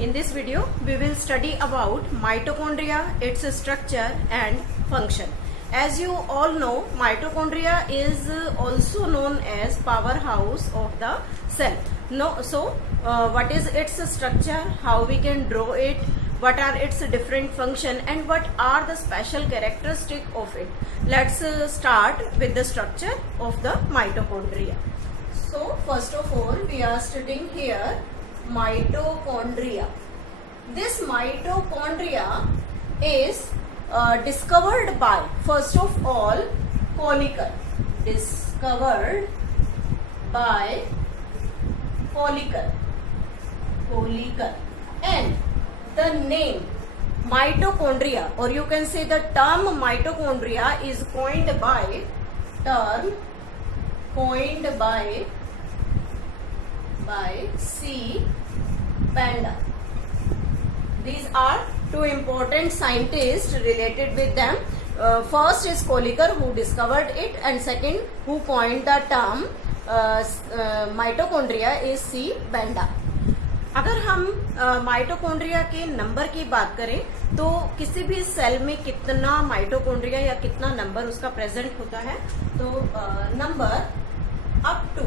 In this video, we will study about mitochondria, its structure and function. As you all know, mitochondria is also known as powerhouse of the cell. What is its structure, how we can draw it, what are its different function and what are the special characteristic of it. Let's start with the structure of the mitochondria. So first of all, we are studying here mitochondria. This mitochondria is discovered by, first of all, follicle. Discovered by follicle. And the name mitochondria, or you can say the term mitochondria, is coined by C. Benda. These are two important scientists related with them. First is Kolliker, who discovered it, and second who coined the term mitochondria is C. Benda. अगर हम mitochondria के number की बात करें तो किसी भी cell में कितना माइटोकॉन्ड्रिया या कितना नंबर उसका प्रेजेंट होता है, तो नंबर अप टू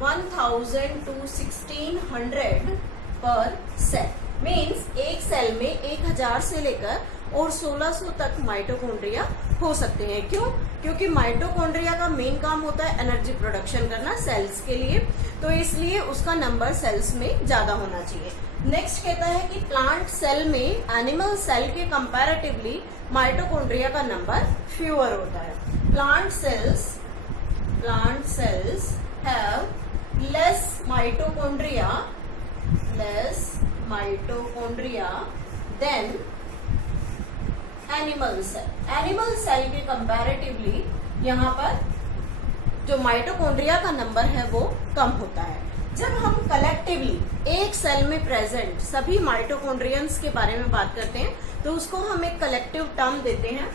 1000 to 1600 पर सेल, मीन्स एक सेल में 1000 से लेकर और 1600 तक माइटोकॉन्ड्रिया हो सकते हैं. क्यों? क्योंकि माइटोकॉन्ड्रिया का मेन काम होता है एनर्जी प्रोडक्शन करना सेल्स के लिए, तो इसलिए उसका नंबर सेल्स में ज्यादा होना चाहिए. नेक्स्ट कहता है कि प्लांट सेल में एनिमल सेल के कंपैरेटिवली माइटोकॉन्ड्रिया का नंबर फ्यूअर होता है. Plant cells have less mitochondria than animal cell. Animal cell के comparatively यहाँ पर जो माइटोकॉन्ड्रिया का नंबर है वो कम होता है. जब हम कलेक्टिवली एक सेल में प्रेजेंट सभी माइटोकॉन्ड्रियंस के बारे में बात करते हैं तो उसको हम एक कलेक्टिव टर्म देते हैं,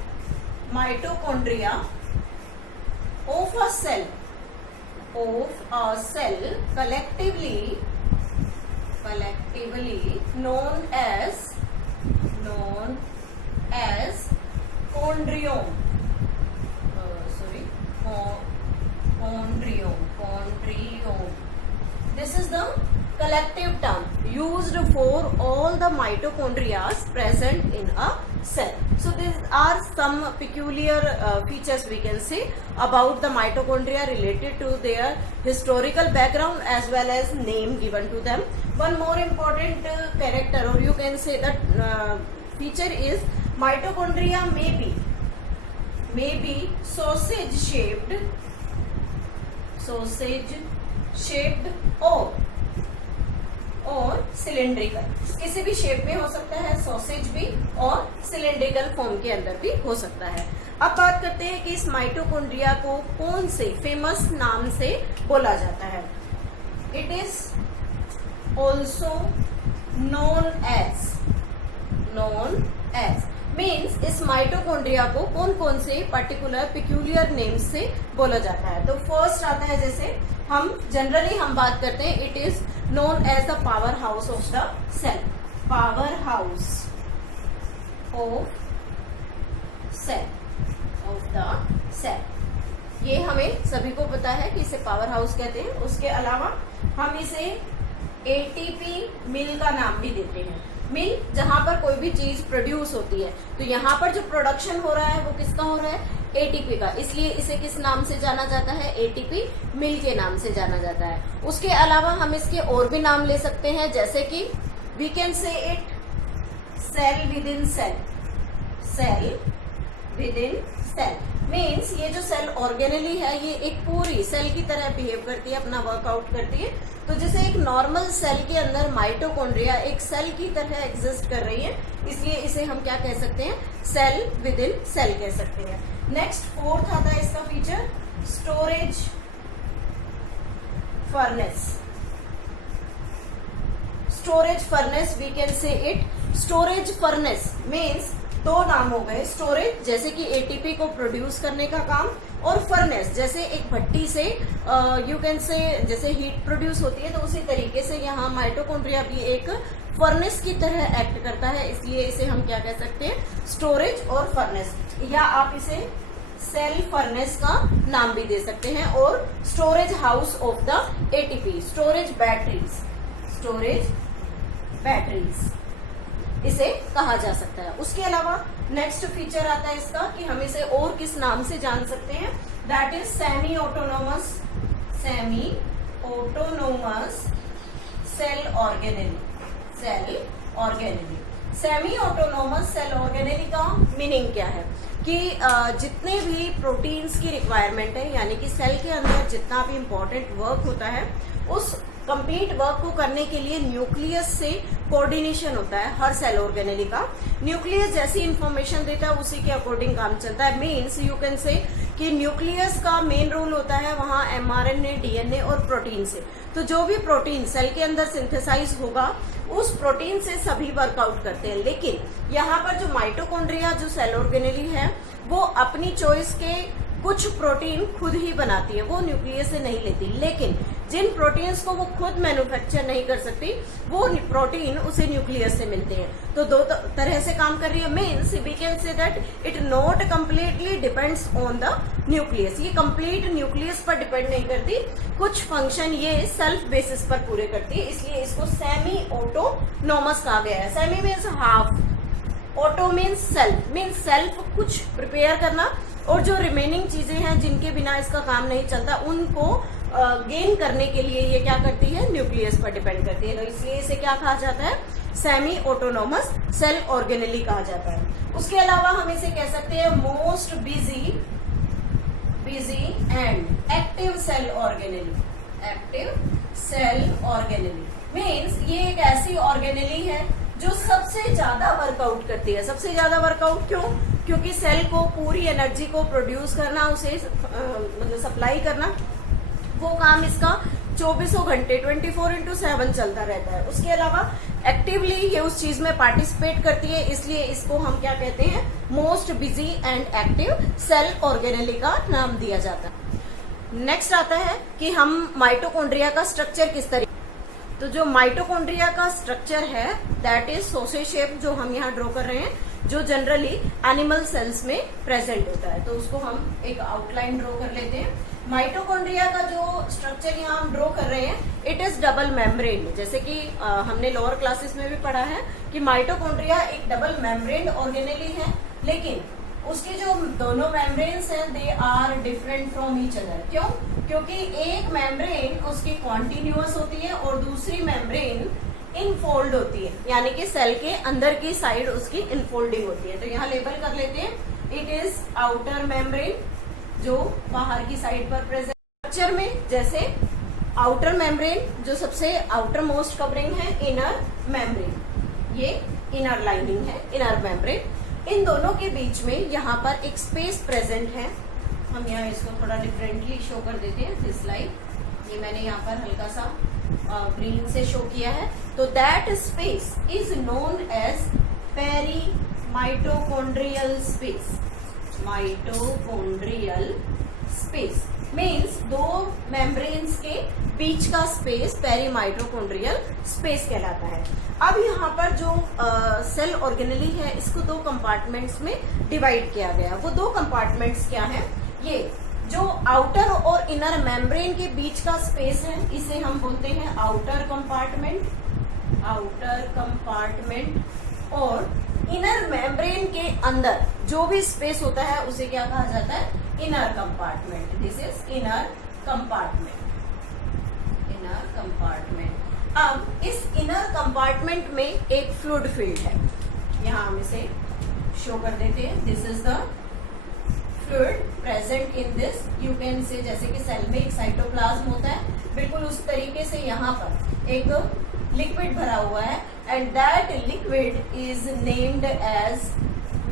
mitochondria of a cell collectively known as chondriome. Chondriome. This is the collective term used for all the mitochondria present in a cell. So these are some peculiar features we can say about the mitochondria related to their historical background as well as name given to them. One more important character, or you can say that feature is mitochondria may be sausage shaped और cylindrical. किसी भी shape में हो सकता है, sausage भी, और cylindrical form के अंदर भी हो सकता है. अब बात करते हैं कि इस माइटोकॉन्ड्रिया को कौन से फेमस नाम से बोला जाता है. It is also known as means इस माइटोकॉन्ड्रिया को कौन कौन से पर्टिकुलर पिक्यूलियर नेम्स से बोला जाता है. तो फर्स्ट आता है, जैसे हम जनरली बात करते हैं, it is known as the powerhouse of the cell. Powerhouse of the cell. ये हमें सभी को पता है कि इसे पावर हाउस कहते हैं. उसके अलावा हम इसे एटीपी मिल का नाम भी देते हैं. मिल जहां पर कोई भी चीज प्रोड्यूस होती है, तो यहाँ पर जो प्रोडक्शन हो रहा है वो किसका हो रहा है? एटीपी का. इसलिए इसे किस नाम से जाना जाता है? एटीपी मिल के नाम से जाना जाता है. उसके अलावा हम इसके और भी नाम ले सकते हैं, जैसे कि we can say it cell within cell. Means ये जो सेल ऑर्गेनली है ये एक पूरी सेल की तरह बिहेव करती है, अपना वर्कआउट करती है. तो जैसे एक नॉर्मल सेल के अंदर माइटोकॉन्ड्रिया एक सेल की तरह एग्जिस्ट कर रही है, इसलिए इसे हम क्या कह सकते हैं? सेल विद इन सेल कह सकते हैं. नेक्स्ट फोर्थ आता है इसका feature, storage furnace. We can say it storage furnace means दो नाम हो गए. स्टोरेज जैसे कि एटीपी को प्रोड्यूस करने का काम, और फर्नेस, जैसे एक भट्टी से यू कैन से जैसे हीट प्रोड्यूस होती है, तो उसी तरीके से यहाँ माइटोकॉन्ड्रिया भी एक फर्नेस की तरह एक्ट करता है, इसलिए इसे हम क्या कह सकते हैं, स्टोरेज और फर्नेस, या आप इसे सेल फर्नेस का नाम भी दे सकते हैं, और storage house of the ATP, storage batteries इसे कहा जा सकता है। उसके अलावा नेक्स्ट फीचर आता है इसका कि हम इसे और किस नाम से जान सकते हैं, that is semi autonomous cell organelle. Semi autonomous cell organelle का मीनिंग क्या है कि जितने भी प्रोटीन्स की रिक्वायरमेंट है, यानी कि सेल के अंदर जितना भी इंपॉर्टेंट वर्क होता है, उस कंप्लीट वर्क को करने के लिए न्यूक्लियस से कोऑर्डिनेशन होता है हर सेल ऑर्गेनेली का। न्यूक्लियस जैसी इंफॉर्मेशन देता है उसी के अकॉर्डिंग काम चलता है। मीन्स यू कैन से कि न्यूक्लियस का मेन रोल होता है वहां एमआरएनए, डीएनए और प्रोटीन से। तो जो भी प्रोटीन सेल के अंदर सिंथेसाइज होगा उस प्रोटीन से सभी वर्कआउट करते हैं। लेकिन यहाँ पर जो माइटोकॉन्ड्रिया जो सेल ऑर्गेनेली है वो अपनी चॉइस के कुछ प्रोटीन खुद ही बनाती है, वो न्यूक्लियस से नहीं लेती। लेकिन जिन प्रोटीन्स को वो खुद मैन्युफैक्चर नहीं कर सकती वो प्रोटीन उसे न्यूक्लियस से मिलते हैं। तो दो तरह से काम कर रही है। Means we can say that it not completely depends on the nucleus, ये कंप्लीट न्यूक्लियस पर डिपेंड नहीं करती, कुछ फंक्शन ये सेल्फ बेसिस पर पूरे करती है, इसलिए इसको सेमी ऑटोनोमस कहा गया है। Semi means half, auto means self कुछ प्रिपेयर करना, और जो रिमेनिंग चीजें हैं जिनके बिना इसका काम नहीं चलता उनको गेन करने के लिए ये क्या करती है, न्यूक्लियस पर डिपेंड करती है। तो इसलिए इसे क्या कहा जाता है, सेमी ऑटोनोमस सेल ऑर्गेनेली कहा जाता है। उसके अलावा हम इसे कह सकते हैं most busy and active cell organelle. Means ये एक ऐसी ऑर्गेनेली है जो सबसे ज्यादा वर्कआउट करती है। सबसे ज्यादा वर्कआउट क्यों? क्योंकि सेल को पूरी एनर्जी को प्रोड्यूस करना, उसे मतलब सप्लाई करना, वो काम इसका 24 घंटे 24/7 चलता रहता है। उसके अलावा एक्टिवली ये उस चीज में पार्टिसिपेट करती है, इसलिए इसको हम क्या कहते हैं, most busy and active cell organelle का नाम दिया जाता है। नेक्स्ट आता है कि हम माइटोकॉन्ड्रिया का स्ट्रक्चर किस तरीके, तो जो माइटोकॉन्ड्रिया का स्ट्रक्चर है दैट इज सोसेज शेप, जो हम यहाँ ड्रॉ कर रहे हैं, जो जनरली एनिमल सेल्स में प्रेजेंट होता है। तो उसको हम एक आउटलाइन ड्रॉ कर लेते हैं। माइटोकॉन्ड्रिया का जो स्ट्रक्चर यहाँ हम ड्रॉ कर रहे हैं इट इज डबल मेम्ब्रेन। जैसे कि हमने लोअर क्लासेस में भी पढ़ा है कि माइटोकॉन्ड्रिया एक डबल मेम्ब्रेन ऑर्गेनेली है, लेकिन उसके जो दोनों मेम्ब्रेन्स हैं they are different from each other. क्यों? क्योंकि एक मेम्ब्रेन उसकी कॉन्टिन्यूअस होती है और दूसरी मेम्ब्रेन इनफोल्ड होती है, यानी कि सेल के अंदर की साइड उसकी इनफोल्डिंग होती है। तो यहाँ लेबल कर लेते हैं, इट इज आउटर मेम्ब्रेन, जो बाहर की साइड पर प्रेजेंट। स्ट्रक्चर में जैसे आउटर मेम्ब्रेन जो सबसे आउटर मोस्ट कवरिंग है, इनर मेम्ब्रेन ये इनर लाइनिंग है, इनर मेम्ब्रेन। इन दोनों के बीच में यहाँ पर एक स्पेस प्रेजेंट है। हम यहाँ इसको थोड़ा डिफरेंटली शो कर देते हैं, दिस लाइट, ये मैंने यहाँ पर हल्का सा ग्रीन से शो किया है। तो that space is known as perimitochondrial space means दो मेम्ब्रेन्स के बीच का स्पेस पेरी माइटोकॉन्ड्रियल स्पेस कहलाता है। अब यहाँ पर जो सेल ऑर्गेनेली है इसको दो कंपार्टमेंट्स में डिवाइड किया गया। वो दो कंपार्टमेंट्स क्या है, ये जो आउटर और इनर मेम्ब्रेन के बीच का स्पेस है इसे हम बोलते हैं आउटर कंपार्टमेंट, और इनर मेम्ब्रेन के अंदर जो भी स्पेस होता है उसे क्या कहा जाता है, inner compartment. This is inner compartment. अब इस इनर कंपार्टमेंट में एक फ्लूइड फील्ड है, यहाँ हम इसे शो कर देते हैं। This is the fluid present in this, you can say जैसे कि सेल में एक साइटोप्लाज्म होता है, बिल्कुल उस तरीके से यहाँ पर एक लिक्विड भरा हुआ है and that liquid is named as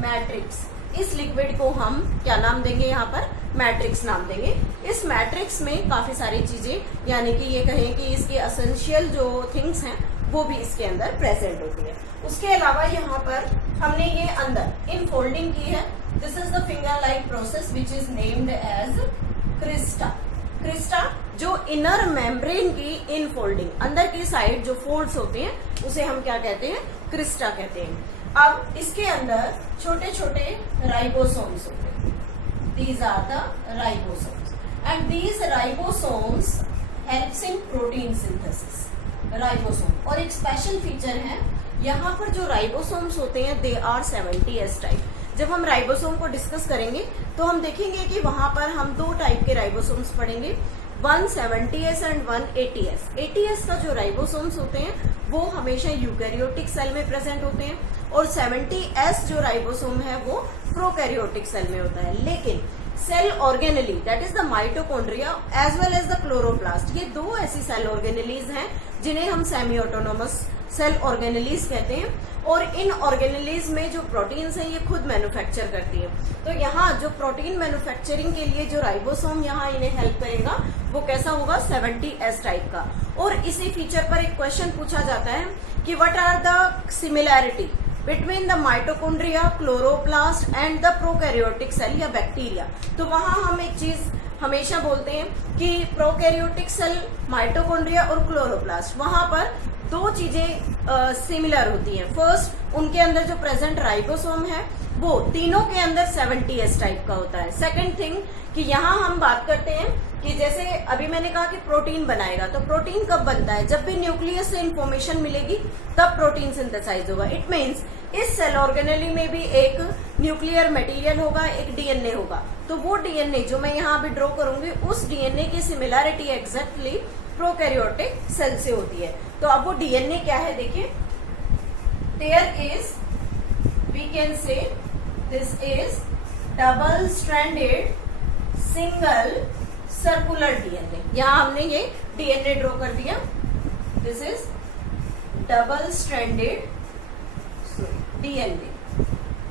matrix. इस लिक्विड को हम क्या नाम देंगे, यहाँ पर मैट्रिक्स नाम देंगे। इस मैट्रिक्स में काफी सारी चीजें, यानी कि ये कहें कि इसकी एसेंशियल जो थिंग्स हैं वो भी इसके अंदर प्रेजेंट होती है। उसके अलावा यहाँ पर हमने ये अंदर इनफोल्डिंग की है This is the finger-like process which is named as Crysta. Crysta जो इनर मेम्ब्रेन की इनफोल्डिंग, अंदर की साइड जो फोल्ड्स होते हैं उसे हम क्या कहते हैं? क्रिस्टा कहते हैं. अब इसके अंदर छोटे छोटे राइबोसोम्स होते हैं. These are the ribosomes and these ribosomes helps in protein synthesis. Ribosome, और एक स्पेशल फीचर है यहाँ पर जो राइबोसोम्स होते हैं दे आर 70S टाइप. जब हम राइबोसोम को डिस्कस करेंगे तो हम देखेंगे कि वहां पर हम दो टाइप के राइबोसोम्स पढ़ेंगे, 170S एंड 180S. 80S का जो राइबोसोम्स होते हैं वो हमेशा यूकैरियोटिक सेल में प्रेजेंट होते हैं और 70S जो राइबोसोम है वो प्रोकैरियोटिक सेल में होता है. लेकिन cell organelle that is the mitochondria as well as the chloroplast, ये दो ऐसी सेल ऑर्गेनेलीज हैं जिन्हें हम सेमी ऑटोनोमस सेल ऑर्गेनेलीज कहते हैं. और इन ऑर्गेनेलीज में जो प्रोटीन्स हैं ये खुद मैन्युफैक्चर करती हैं. तो यहाँ जो प्रोटीन मैन्युफैक्चरिंग के लिए जो राइबोसोम यहाँ इन्हें हेल्प करेगा वो कैसा होगा? 70S टाइप का. और इसी फीचर पर एक क्वेश्चन पूछा जाता है कि what are the similarity between the mitochondria, chloroplast and the prokaryotic cell या बैक्टीरिया. तो वहां हम एक चीज हमेशा बोलते हैं कि प्रोकैरियोटिक सेल, माइटोकॉन्ड्रिया और क्लोरोप्लास्ट, वहां पर दो चीजें सिमिलर होती हैं. फर्स्ट, उनके अंदर जो प्रेजेंट राइबोसोम है वो तीनों के अंदर 70S टाइप का होता है. सेकंड थिंग कि यहाँ हम बात करते हैं कि जैसे अभी मैंने कहा कि प्रोटीन बनाएगा, तो प्रोटीन कब बनता है? जब भी न्यूक्लियस से इंफॉर्मेशन मिलेगी तब प्रोटीन सिंथेसाइज होगा. इट मीन्स इस सेल ऑर्गेनेली में भी एक न्यूक्लियर मटेरियल होगा, एक डीएनए होगा. तो वो डीएनए जो मैं यहाँ अभी ड्रॉ करूंगी उस डीएनए की सिमिलैरिटी एग्जैक्टली प्रोकैरियोटिक सेल से होती है. तो अब वो डीएनए क्या है देखिए, there is, we can say this is double stranded single circular DNA. यहाँ हमने ये डीएनए ड्रॉ कर दिया. This is double stranded DNA.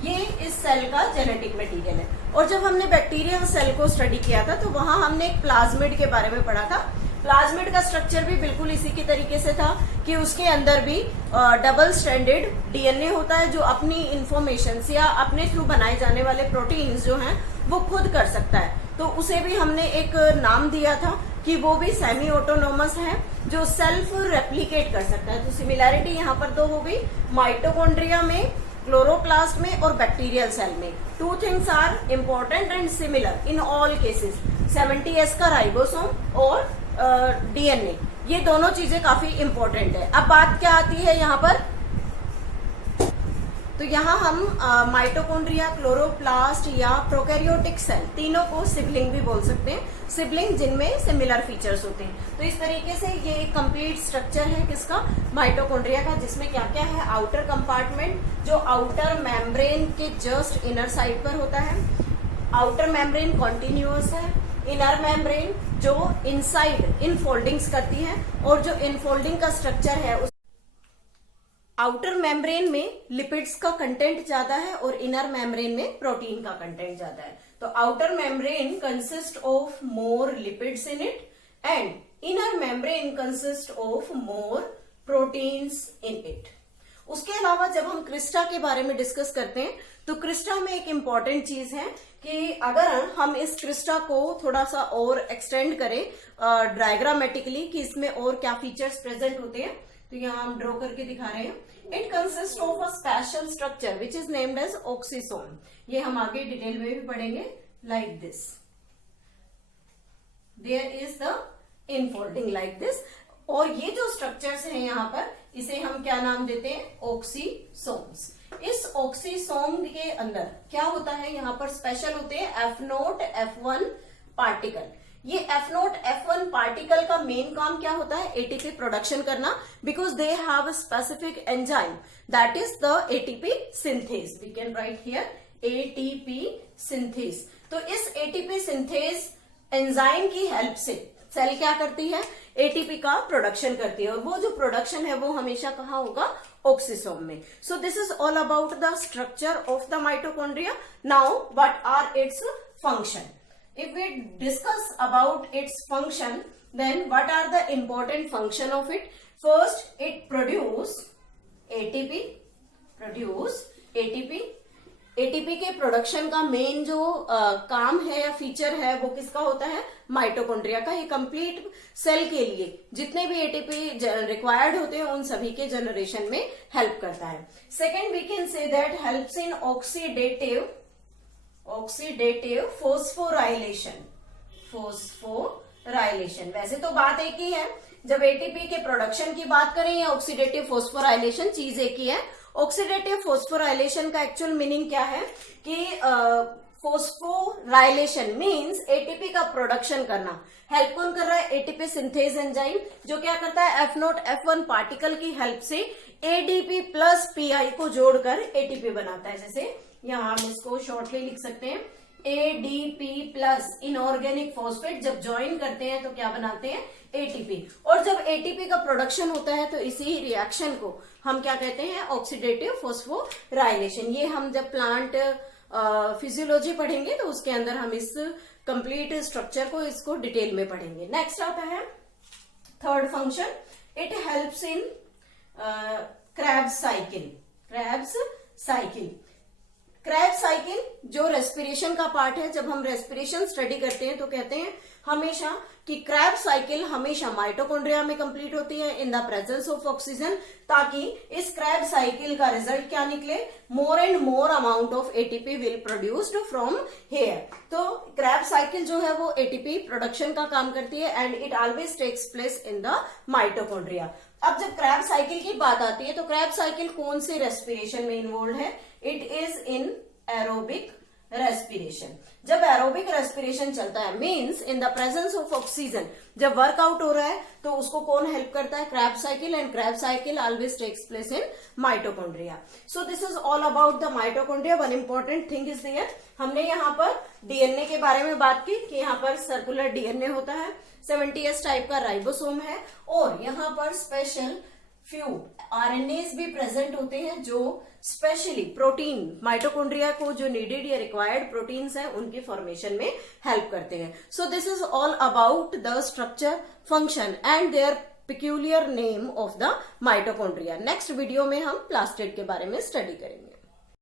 ये इस सेल का जेनेटिक मटेरियल है. और जब हमने बैक्टीरिया सेल को स्टडी किया था तो वहां हमने एक प्लाज्मिड के बारे में पढ़ा था. प्लाज्मिड का स्ट्रक्चर भी बिल्कुल इसी की तरीके से था कि उसके अंदर भी डबल स्ट्रैंडेड डीएनए होता है जो अपनी इंफॉर्मेशन या अपने थ्रू बनाए जाने वाले प्रोटीन्स जो हैं वो खुद कर सकता है. तो उसे भी हमने एक नाम दिया था कि वो भी सेमी ऑटोनोमस है जो सेल्फ रेप्लिकेट कर सकता है. तो सिमिलैरिटी यहाँ पर दो हो गई, माइटोकॉन्ड्रिया में, क्लोरोप्लास्ट में और बैक्टीरियल सेल में. Two things are important and similar in all cases, 70S का राइबोसोम और डीएनए, ये दोनों चीजें काफी इंपॉर्टेंट है. अब बात क्या आती है यहाँ पर? तो यहाँ हम माइटोकॉन्ड्रिया, क्लोरोप्लास्ट या प्रोकैरियोटिक सेल तीनों को सिबलिंग भी बोल सकते हैं. सिबलिंग जिनमें सिमिलर फीचर्स होते हैं. तो इस तरीके से ये एक कंप्लीट स्ट्रक्चर है किसका? माइटोकॉन्ड्रिया का, जिसमें क्या क्या है? आउटर कंपार्टमेंट जो आउटर मेम्ब्रेन के जस्ट इनर साइड पर होता है. आउटर मेम्ब्रेन कॉन्टिन्यूअस है. इनर मेम्ब्रेन जो इनसाइड इनफोल्डिंग्स करती है और जो इनफोल्डिंग का स्ट्रक्चर है उस आउटर मेम्ब्रेन में लिपिड्स का कंटेंट ज्यादा है और इनर मेम्ब्रेन में प्रोटीन का कंटेंट ज्यादा है. तो outer membrane consist of more lipids in it and inner membrane consist of more proteins in it. उसके अलावा जब हम क्रिस्टा के बारे में डिस्कस करते हैं तो क्रिस्टा में एक इम्पॉर्टेंट चीज है कि अगर हम इस क्रिस्टा को थोड़ा सा और एक्सटेंड करें डायग्रामेटिकली कि इसमें और क्या फीचर्स प्रेजेंट होते हैं, तो यहाँ हम ड्रॉ करके दिखा रहे हैं. It consist of a special structure which is named as oxysome. ये हम आगे डिटेल में भी पढ़ेंगे. Like this there is the infolding like this. और ये जो स्ट्रक्चर्स हैं यहाँ पर इसे हम क्या नाम देते हैं? ऑक्सीसोम्स. इस ऑक्सीसोम के अंदर क्या होता है? यहाँ पर स्पेशल होते हैं F0 F1 पार्टिकल. ये F0 F1 पार्टिकल का मेन काम क्या होता है? एटीपी प्रोडक्शन करना, because they have a specific enzyme that is the ATP synthase. We can write here ATP synthase. तो इस एटीपी सिंथेज एंजाइम की हेल्प से सेल क्या करती है? एटीपी का प्रोडक्शन करती है और वो जो प्रोडक्शन है वो हमेशा कहाँ होगा? ऑक्सीसोम में. So this is all about the structure of the mitochondria. Now what are its function? If we discuss about its function, then what are the important function of it? First, it produce ATP. ATP के production का main जो काम है या feature है वो किसका होता है, माइटोकॉन्ड्रिया का। ये कंप्लीट सेल के लिए जितने भी एटीपी रिक्वायर्ड होते हैं उन सभी के जनरेशन में हेल्प करता है। Second we can say that helps in oxidative phosphorylation. वैसे तो बात एक ही है, जब एटीपी के प्रोडक्शन की बात करें या ऑक्सीडेटिव फोस्फोराइलेशन, चीज एक ही है। ऑक्सीडेटिव फोस्फोराइलेशन का एक्चुअल मीनिंग क्या है कि फोस्फोराइलेशन मींस एटीपी का प्रोडक्शन करना। हेल्प कौन कर रहा है, एटीपी सिंथेज एंजाइम, जो क्या करता है F0 F1 पार्टिकल की हेल्प से एडीपी प्लस पीआई को जोड़कर एटीपी बनाता है। जैसे यहां हम इसको शॉर्टली लिख सकते हैं, एडीपी प्लस इनऑर्गेनिक फॉस्फेट जब ज्वाइन करते हैं तो क्या बनाते हैं, एटीपी। और जब एटीपी का प्रोडक्शन होता है तो इसी रिएक्शन को हम क्या कहते हैं, ऑक्सीडेटिव फोस्फोराइलेशन। ये हम जब प्लांट फिजियोलॉजी पढ़ेंगे तो उसके अंदर हम इस कंप्लीट स्ट्रक्चर को, इसको डिटेल में पढ़ेंगे। नेक्स्ट आता है third function, it helps in Krebs cycle जो रेस्पिरेशन का पार्ट है। जब हम रेस्पिरेशन स्टडी करते हैं तो कहते हैं हमेशा कि क्रेब्स साइकिल हमेशा माइटोकॉन्ड्रिया में कंप्लीट होती है in the presence of oxygen, ताकि इस क्रेब साइकिल का रिजल्ट क्या निकले, more and more amount of ATP will produced from here. तो क्रेब साइकिल जो है वो एटीपी प्रोडक्शन का काम करती है and it always takes place in the mitochondria. अब जब क्रेब साइकिल की बात आती है तो क्रेब साइकिल कौन से रेस्पिरेशन में इन्वॉल्व है, it is in aerobic respiration. जब एरोबिक रेस्पिरेशन चलता है means in the presence of oxygen, जब वर्कआउट हो रहा है तो उसको कौन हेल्प करता है, Krebs cycle, and Krebs cycle always takes place in mitochondria. So this is all about the mitochondria. One important thing is there, हमने यहाँ पर डीएनए के बारे में बात की कि यहाँ पर सर्कुलर डीएनए होता है, 70S टाइप का राइबोसोम है, और यहाँ पर स्पेशल फ्यू आरएनएस भी प्रेजेंट होते हैं जो स्पेशली प्रोटीन, माइटोकॉन्ड्रिया को जो नीडेड या रिक्वायर्ड प्रोटीन्स हैं उनकी फॉर्मेशन में हेल्प करते हैं। So this is all about the structure, function and their peculiar name of the mitochondria. Next video में हम प्लास्टिड के बारे में स्टडी करेंगे।